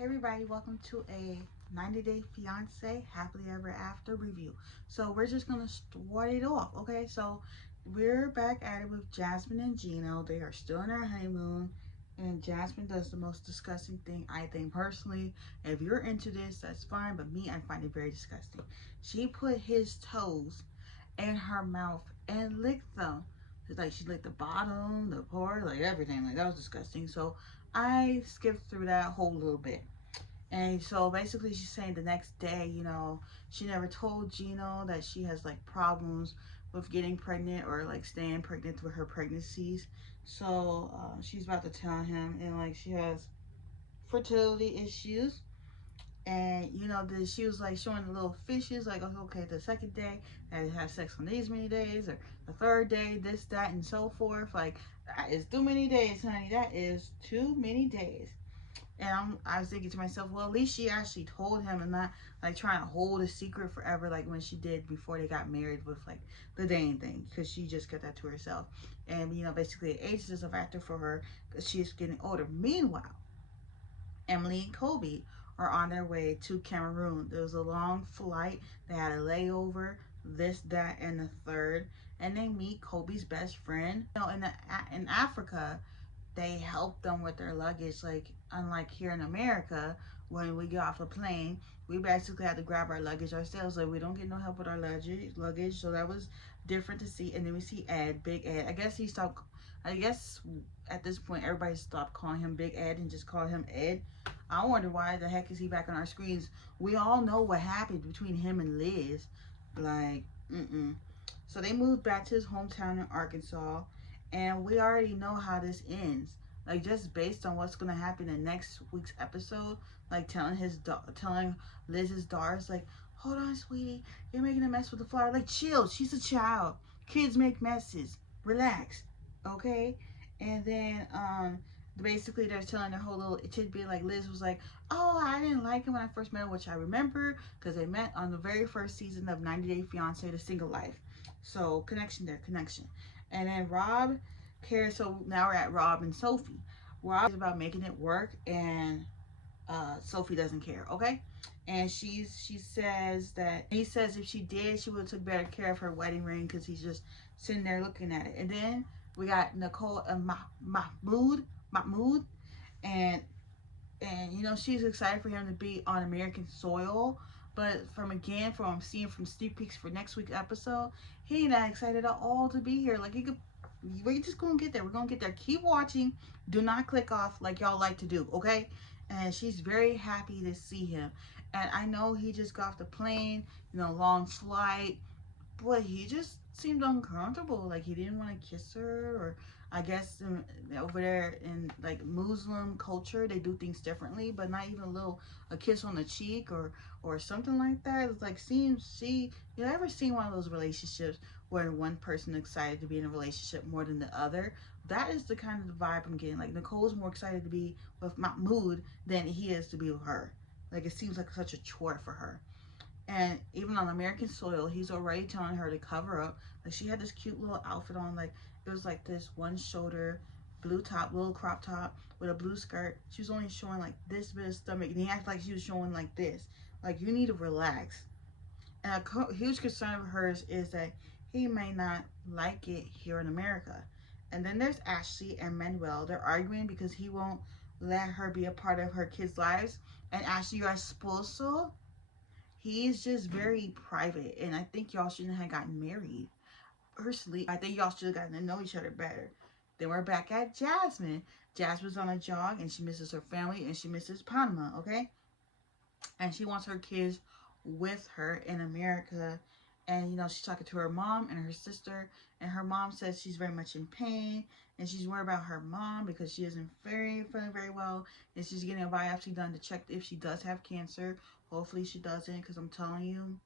Hey everybody, welcome to a 90-day fiance happily ever after review. So we're just gonna start it off, okay? So we're back at it with Jasmine and Gino. They are still in their honeymoon, and Jasmine does the most disgusting thing, I think personally. If you're into this, that's fine, but me, I find it very disgusting. She put his toes in her mouth and licked them. It's like she licked the bottom, the part, like everything. Like that was disgusting. So I skipped through that whole little bit. And so basically, she's saying the next day, she never told Gino that she has like problems with getting pregnant or like staying pregnant through her pregnancies. So she's about to tell him, and like she has fertility issues. And she was like showing the little fishes, like, okay, the second day, I have sex on these many days, or the third day, this, that, and so forth. Like, that is too many days, honey. That is too many days. And I was thinking to myself, well, at least she actually told him and not like trying to hold a secret forever, like when she did before they got married with like the dating thing, because she just kept that to herself. And basically, it ages a factor for her because she's getting older. Meanwhile, Emily and Kobe are on their way to Cameroon. There was a long flight. They had a layover, this, that, and the third. And they meet Kobe's best friend. In Africa, they help them with their luggage. Like, unlike here in America, when we get off a plane, we basically have to grab our luggage ourselves. Like, we don't get no help with our luggage. So that was different to see. And then we see Ed, Big Ed. I guess at this point, everybody stopped calling him Big Ed and just called him Ed. I wonder why the heck is he back on our screens. We all know what happened between him and Liz. Like, So they moved back to his hometown in Arkansas, and we already know how this ends. Like, just based on what's gonna happen in next week's episode, like telling Liz's daughters, like, hold on, sweetie, you're making a mess with the flower. Like, chill. She's a child. Kids make messes. Relax, okay? And then basically they're telling their whole little tidbit. Like, Liz was like, oh, I didn't like him when I first met him, which I remember because they met on the very first season of 90 Day Fiance, The Single Life. So connection there, connection. And then Rob cares. So now we're at Rob and Sophie. Rob is about making it work, and Sophie doesn't care. Okay, and she says that he says if she did, she would have took better care of her wedding ring because he's just sitting there looking at it. And then we got Nicole and Mahmoud, and she's excited for him to be on American soil. But from seeing from sneak peeks for next week's episode, he ain't that excited at all to be here. Like, we're just gonna get there. We're gonna get there. Keep watching. Do not click off like y'all like to do, okay? And she's very happy to see him. And I know he just got off the plane, long flight, but he just seemed uncomfortable. Like, he didn't want to kiss her, or I guess over there in like Muslim culture, they do things differently. But not even a kiss on the cheek or something like that. It's like, you ever seen one of those relationships where one person is excited to be in a relationship more than the other? That is the kind of the vibe I'm getting. Like, Nicole's more excited to be with Mahmoud than he is to be with her. Like, it seems like such a chore for her. And even on American soil, he's already telling her to cover up. Like, she had this cute little outfit on. Like, it was like this one shoulder, blue top, little crop top with a blue skirt. She was only showing like this bit of stomach, and he acted like she was showing like this. Like, you need to relax. And a huge concern of hers is that he may not like it here in America. And then there's Ashley and Manuel. They're arguing because he won't let her be a part of her kids' lives. And Ashley, your esposo, he's just very private, and I think y'all shouldn't have gotten married. Personally, I think y'all should have gotten to know each other better. Then we're back at Jasmine. Jasmine's on a jog, and she misses her family, and she misses Panama, okay? And she wants her kids with her in America. And she's talking to her mom and her sister, and her mom says she's very much in pain, and she's worried about her mom because she isn't feeling very well, and she's getting a biopsy done to check if she does have cancer. Hopefully she doesn't, because I'm telling you,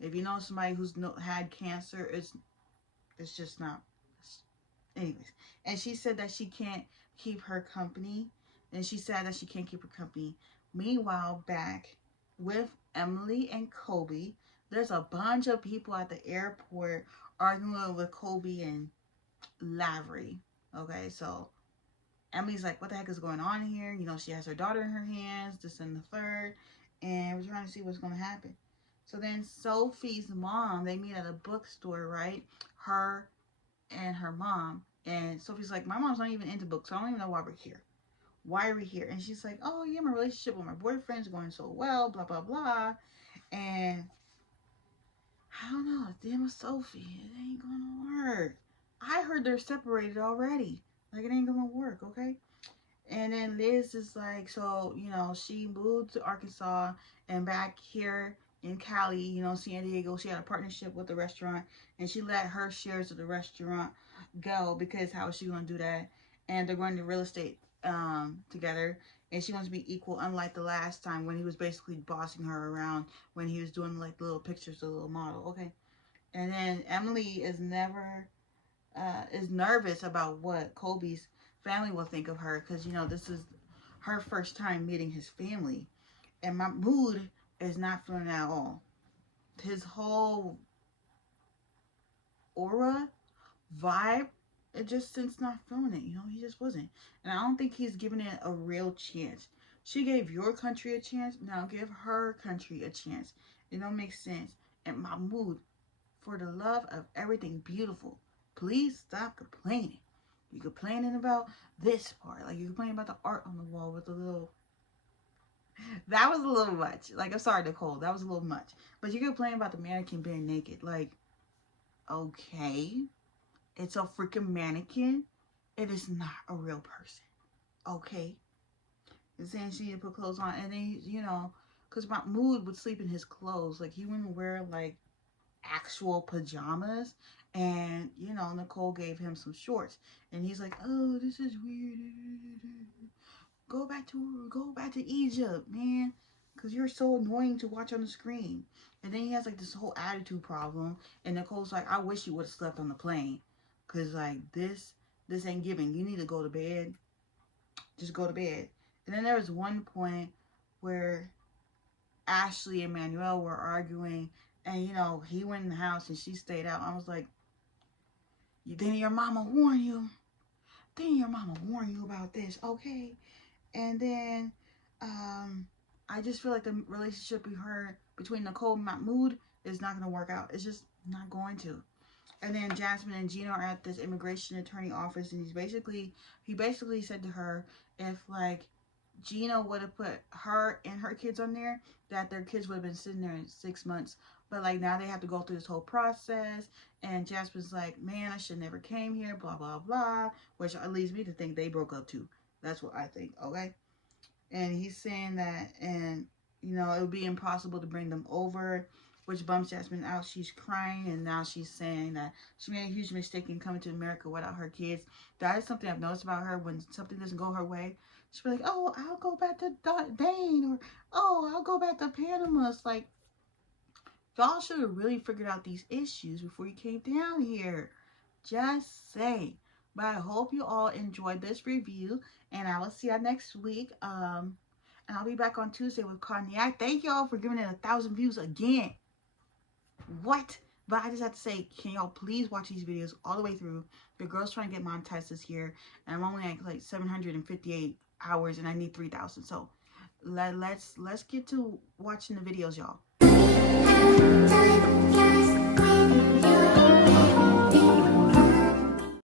if you know somebody who's had cancer, it's just not. Anyways, and she said that she can't keep her company, and she said that she can't keep her company. Meanwhile, back with Emily and Kobe, there's a bunch of people at the airport arguing with Kobe and Lavery. Okay, so Emily's like, what the heck is going on here? You know, she has her daughter in her hands, this and the third, and we're trying to see what's going to happen. So then Sophie's mom, they meet at a bookstore, right? Her and her mom. And Sophie's like, my mom's not even into books, so I don't even know why we're here. Why are we here? And she's like, oh, yeah, my relationship with my boyfriend's going so well, blah, blah, blah. And I don't know, damn it, Sophie, it ain't gonna work. I heard they're separated already. Like, it ain't gonna work, okay? And then Liz is like, so, you know, she moved to Arkansas and back here in Cali, you know, San Diego, she had a partnership with the restaurant and she let her shares of the restaurant go because how is she going to do that? And they're going to real estate together and she wants to be equal, unlike the last time when he was basically bossing her around when he was doing like little pictures of the little model. Okay. And then Emily is nervous about what Colby's family will think of her because, you know, this is her first time meeting his family. And my mood is not feeling it at all. His whole aura, vibe, it just since not feeling it, you know, he just wasn't. And I don't think he's giving it a real chance. She gave your country a chance, now give her country a chance. It don't make sense. And my mood, for the love of everything beautiful, please stop complaining. You're complaining about this part. Like, you're complaining about the art on the wall with the little... That was a little much. Like, I'm sorry, Nicole. That was a little much. But you're complaining about the mannequin being naked. Like, okay. It's a freaking mannequin. It is not a real person. Okay. It's saying she need to put clothes on. And then, you know, because my mood would sleep in his clothes. Like, he wouldn't wear, like, actual pajamas. And, you know, Nicole gave him some shorts. And he's like, oh, this is weird. Go back to Egypt, man. Because you're so annoying to watch on the screen. And then he has, like, this whole attitude problem. And Nicole's like, I wish you would have slept on the plane. Because, like, this ain't giving. You need to go to bed. Just go to bed. And then there was one point where Ashley and Manuel were arguing. And, you know, he went in the house and she stayed out. I was like, didn't your mama warn you? Didn't your mama warn you about this? Okay. And then I just feel like the relationship between Nicole and Mahmoud is not going to work out. It's just not going to. And then Jasmine and Gino are at this immigration attorney office, and he basically said to her, if like Gino would have put her and her kids on there, that their kids would have been sitting there in 6 months. But like now they have to go through this whole process, and Jasmine's like, man, I should never came here, blah blah blah, which leads me to think they broke up too. That's what I think. Okay. And he's saying that, and you know, it would be impossible to bring them over, which bums Jasmine out. She's crying, and now she's saying that she made a huge mistake in coming to America without her kids. That is something I've noticed about her. When something doesn't go her way, she'll be like, oh, I'll go back to Dane, or oh, I'll go back to Panama. It's like, y'all should have really figured out these issues before you came down here. Just say. But I hope you all enjoyed this review, and I will see you next week. And I'll be back on Tuesday with Cognac. Thank y'all for giving it 1,000 views again. What? But I just have to say, can y'all please watch these videos all the way through? Your girl's trying to get monetized this year, and I'm only at like 758 hours, and I need 3,000. So let's get to watching the videos, y'all.